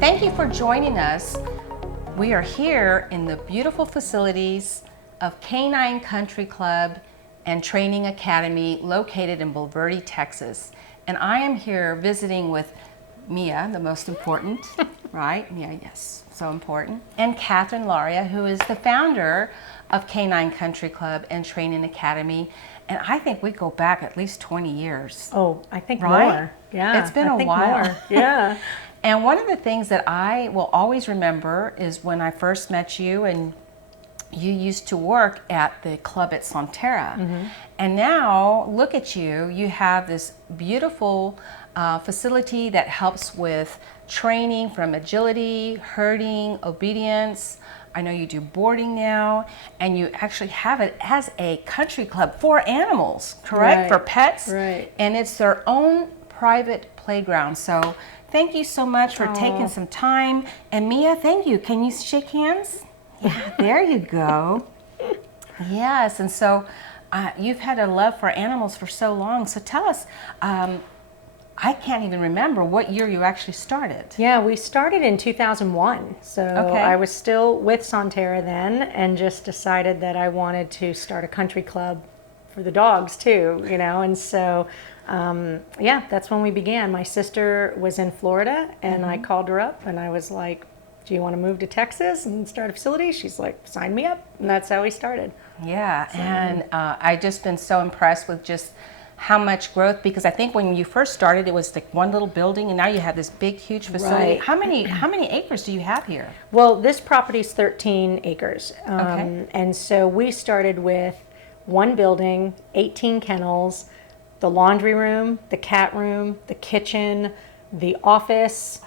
Thank you for joining us. We are here in the beautiful facilities of Canine Country Club and Training Academy located in Bulverde, Texas. And I am here visiting with Mia, the most important, right? Mia, yes, so important. And Catherine Laria, who is the founder of Canine Country Club and Training Academy. And I think we go back at least 20 years. Oh, I think right? more. Yeah. It's been a while. More. Yeah. And one of the things that I will always remember is when I first met you, and you used to work at the club at Sonterra. Mm-hmm. And now, look at you, you have this beautiful facility that helps with training from agility, herding, obedience. I know you do boarding now, and you actually have it as a country club for animals, correct? Right. For pets. Right. And it's their own private playground. So thank you so much for taking some time. And Mia, thank you. Can you shake hands? Yeah, there you go. Yes, and so you've had a love for animals for so long. So tell us, I can't even remember what year you actually started. Yeah, we started in 2001. So I was still with Sonterra then, and just decided that I wanted to start a country club for the dogs too, you know, and so yeah, that's when we began. My sister was in Florida, and I called her up and I was like, do you want to move to Texas and start a facility? She's like, sign me up. And that's how we started. Yeah, so, and I've just been so impressed with just how much growth, because I think when you first started, it was like one little building, and now you have this big, huge facility. Right. How many acres do you have here? Well, this property is 13 acres. And so we started with one building, 18 kennels, the laundry room, the cat room, the kitchen, the office.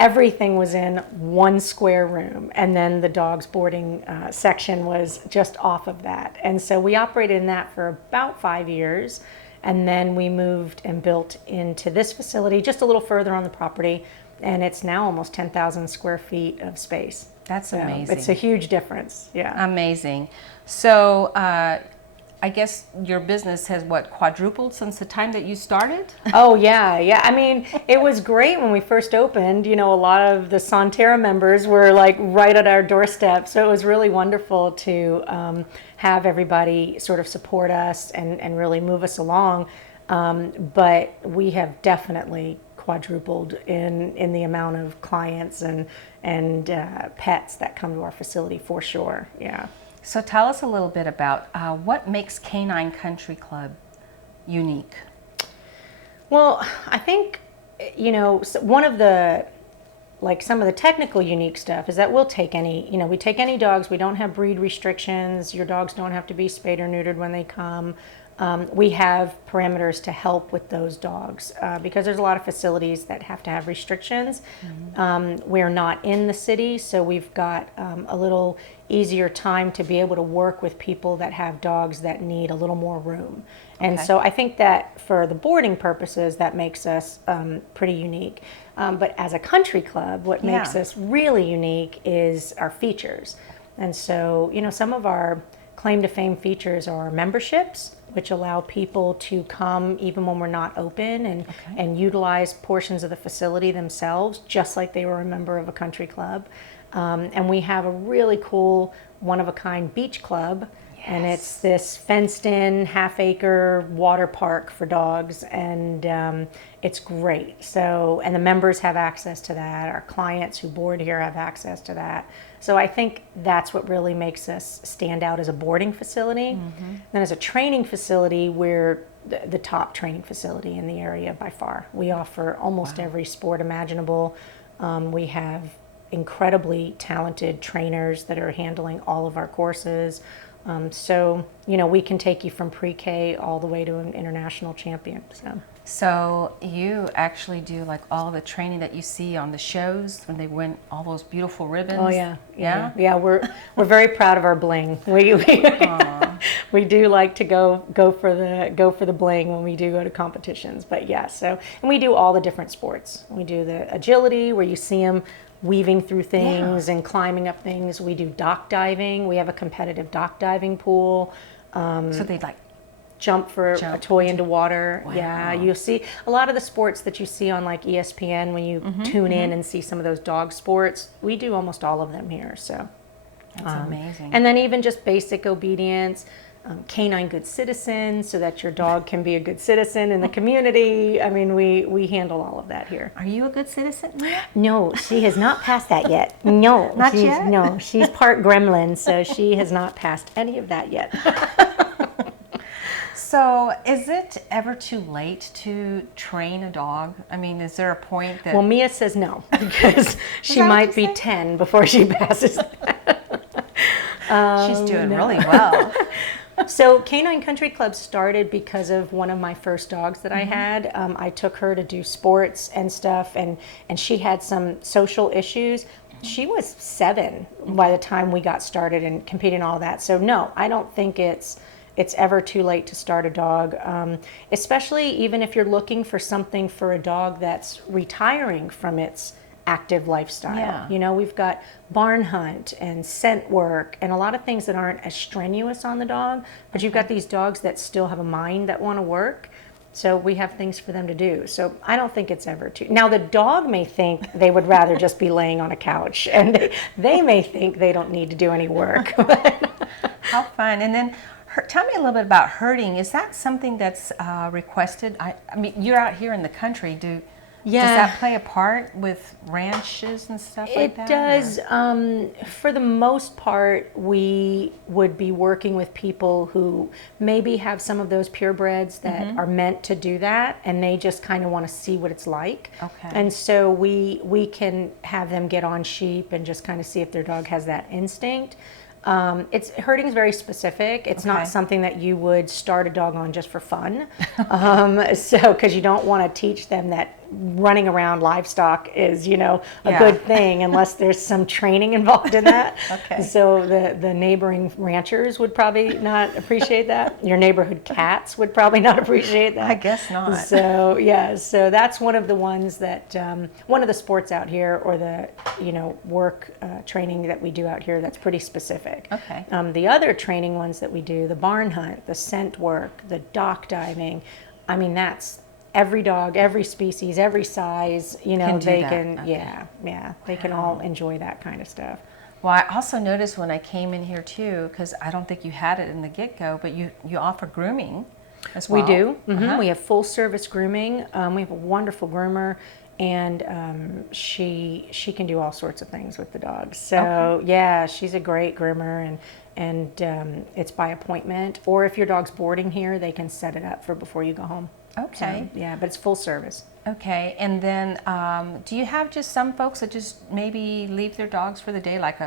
Everything was in one square room, and then the dogs boarding section was just off of that. And so we operated in that for about 5 years, and then we moved and built into this facility just a little further on the property, and it's now almost 10,000 square feet of space. That's amazing. It's a huge difference. Yeah. Amazing. So I guess your business has quadrupled since the time that you started? Oh yeah, yeah. I mean, it was great when we first opened. You know, a lot of the Sonterra members were like right at our doorstep, so it was really wonderful to have everybody sort of support us and really move us along. But we have definitely quadrupled in the amount of clients and pets that come to our facility for sure. Yeah. So tell us a little bit about what makes Canine Country Club unique. Well, I think, you know, one of the, like some of the technical unique stuff is that we'll take any, you know, we take any dogs. We don't have breed restrictions. Your dogs don't have to be spayed or neutered when they come. We have parameters to help with those dogs because there's a lot of facilities that have to have restrictions. Mm-hmm. We're not in the city, so we've got a little easier time to be able to work with people that have dogs that need a little more room. And so I think that for the boarding purposes, that makes us pretty unique. But as a country club, what makes us really unique is our features. And so, you know, some of our claim to fame features are memberships, which allow people to come even when we're not open and utilize portions of the facility themselves, just like they were a member of a country club. And we have a really cool one-of-a-kind beach club, and it's this fenced-in half-acre water park for dogs, and it's great. So, and the members have access to that. Our clients who board here have access to that. So I think that's what really makes us stand out as a boarding facility. Mm-hmm. Then as a training facility, we're the top training facility in the area by far. We offer almost every sport imaginable. We have incredibly talented trainers that are handling all of our courses. So, you know, we can take you from pre-K all the way to an international champion. So you actually do like all the training that you see on the shows when they win all those beautiful ribbons? Oh yeah. We're very proud of our bling. We do like to go for the bling when we do go to competitions. But yeah, so and we do all the different sports. We do the agility where you see them weaving through things and climbing up things. We do dock diving. We have a competitive dock diving pool. So they like jump for a Jump. toy into water. Wow. Yeah, you'll see a lot of the sports that you see on like ESPN when you tune in and see some of those dog sports. We do almost all of them here. So That's amazing. and then even just basic obedience, canine good citizen, so that your dog can be a good citizen in the community. I mean, we handle all of that here. Are you a good citizen? No, she has not passed that yet. No, Not yet? No, she's part gremlin, so she has not passed any of that yet. So, is it ever too late to train a dog? I mean, is there a point that... Well, Mia says no, because she that what might you be say? 10 before she passes that. she's doing really well. So Canine Country Club started because of one of my first dogs that I had. I took her to do sports and stuff, and she had some social issues. She was 7 by the time we got started and competing and all that. So no, I don't think it's ever too late to start a dog, especially even if you're looking for something for a dog that's retiring from its active lifestyle. Yeah. You know, we've got barn hunt and scent work and a lot of things that aren't as strenuous on the dog, but you've got these dogs that still have a mind that want to work. So we have things for them to do. So I don't think it's ever too. Now the dog may think they would rather just be laying on a couch, and they may think they don't need to do any work. How fun. And then tell me a little bit about herding. Is that something that's requested? I mean, you're out here in the country. Does that play a part with ranches and stuff like that? It does. For the most part, we would be working with people who maybe have some of those purebreds that are meant to do that, and they just kind of want to see what it's like. Okay. And so we can have them get on sheep and just kind of see if their dog has that instinct. Herding is very specific. It's not something that you would start a dog on just for fun. Because you don't want to teach them that running around livestock is, a good thing unless there's some training involved in that. Okay. So the neighboring ranchers would probably not appreciate that. Your neighborhood cats would probably not appreciate that. I guess not. So so that's one of the ones that, one of the sports out here, or the, work training that we do out here that's pretty specific. Okay. The other training ones that we do, the barn hunt, the scent work, the dock diving, I mean, that's every dog, every species, every size, Can do they that. can, Okay. they can all enjoy that kind of stuff. Well, I also noticed when I came in here too, because I don't think you had it in the get-go, but you offer grooming as well. We do. We have full service grooming. We have a wonderful groomer, and she can do all sorts of things with the dogs. So yeah, she's a great groomer, and it's by appointment, or if your dog's boarding here, they can set it up for before you go home. Okay. So, yeah, but it's full service. Okay, and then do you have just some folks that just maybe leave their dogs for the day, like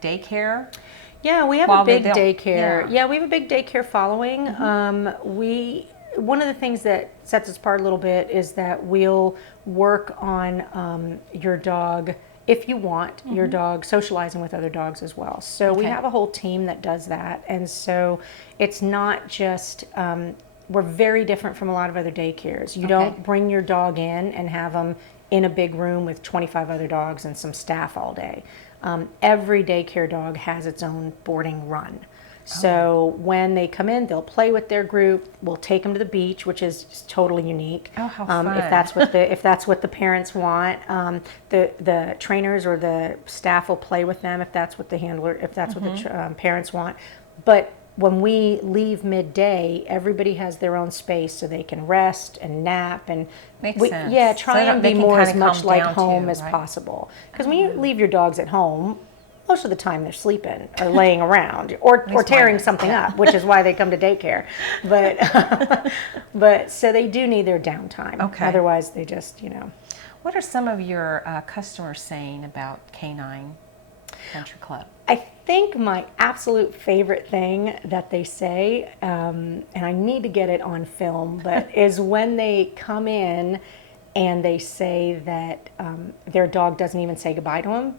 daycare? Yeah, we have While a they big don't- daycare. yeah. Yeah, we have a big daycare following. One of the things that sets us apart a little bit is that we'll work on your dog, if you want, your dog socializing with other dogs as well. So we Okay. have a whole team that does that, and so it's not just. We're very different from a lot of other daycares. You don't bring your dog in and have them in a big room with 25 other dogs and some staff all day. Every daycare dog has its own boarding run. So when they come in, they'll play with their group. We'll take them to the beach, which is totally unique. Oh, how fun. If that's what the parents want, the trainers or the staff will play with them if that's what the parents want. But when we leave midday, everybody has their own space so they can rest and nap and Makes sense. Yeah, So try and they be can more kinda as much calm like down home too, as right? possible. Because when you leave your dogs at home, most of the time they're sleeping or laying around or tearing mine is, something up, which is why they come to daycare. But so they do need their downtime. Okay. Otherwise, they just What are some of your customers saying about Canine Country Club? I think my absolute favorite thing that they say, and I need to get it on film, but is when they come in and they say that their dog doesn't even say goodbye to them.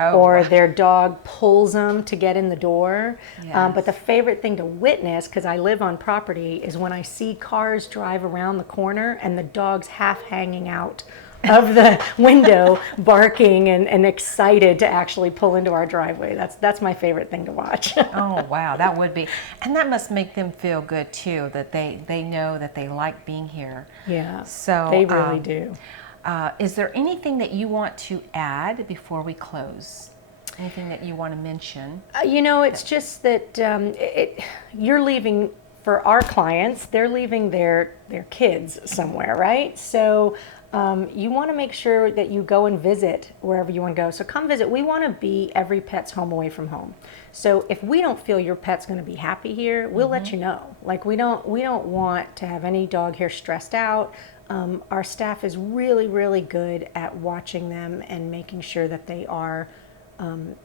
Oh, Or wow. their dog pulls them to get in the door. Yes. But the favorite thing to witness, because I live on property, is when I see cars drive around the corner and the dog's half hanging out of the window, barking and excited to actually pull into our driveway. That's my favorite thing to watch. Oh, wow, that would be. And that must make them feel good too, that they know that they like being here. Yeah, So they really do. Is there anything that you want to add before we close? Anything that you want to mention? It's just that you're leaving, for our clients, they're leaving their kids somewhere, right? So you want to make sure that you go and visit wherever you want to go. So come visit. We want to be every pet's home away from home. So if we don't feel your pet's going to be happy here, we'll let you know. Like we don't want to have any dog here stressed out. Our staff is really, really good at watching them and making sure that they are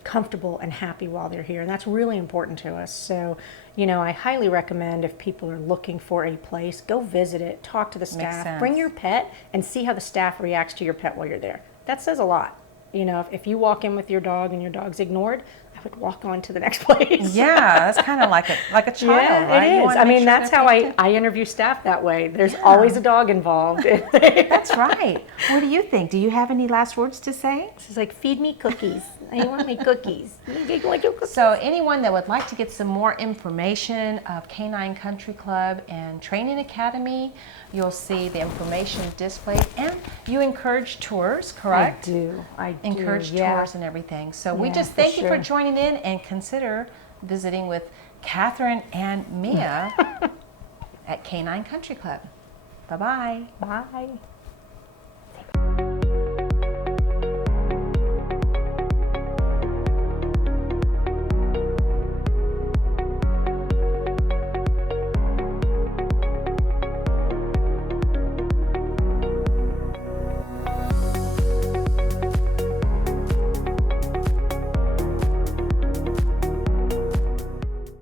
comfortable and happy while they're here. And that's really important to us. So, I highly recommend if people are looking for a place, go visit it, talk to the staff, bring your pet and see how the staff reacts to your pet while you're there. That says a lot. If you walk in with your dog and your dog's ignored, I would walk on to the next place. Yeah, that's kind of like a child, yeah, right? It is. I mean, that's how I interview staff that way. There's always a dog involved. That's right. What do you think? Do you have any last words to say? She's like, feed me cookies. I want my cookies. So anyone that would like to get some more information of Canine Country Club and Training Academy, you'll see the information displayed, and you encourage tours, correct? I do. Encourage tours and everything. So we just thank you for joining in, and consider visiting with Catherine and Mia at Canine Country Club. Bye-bye. Bye.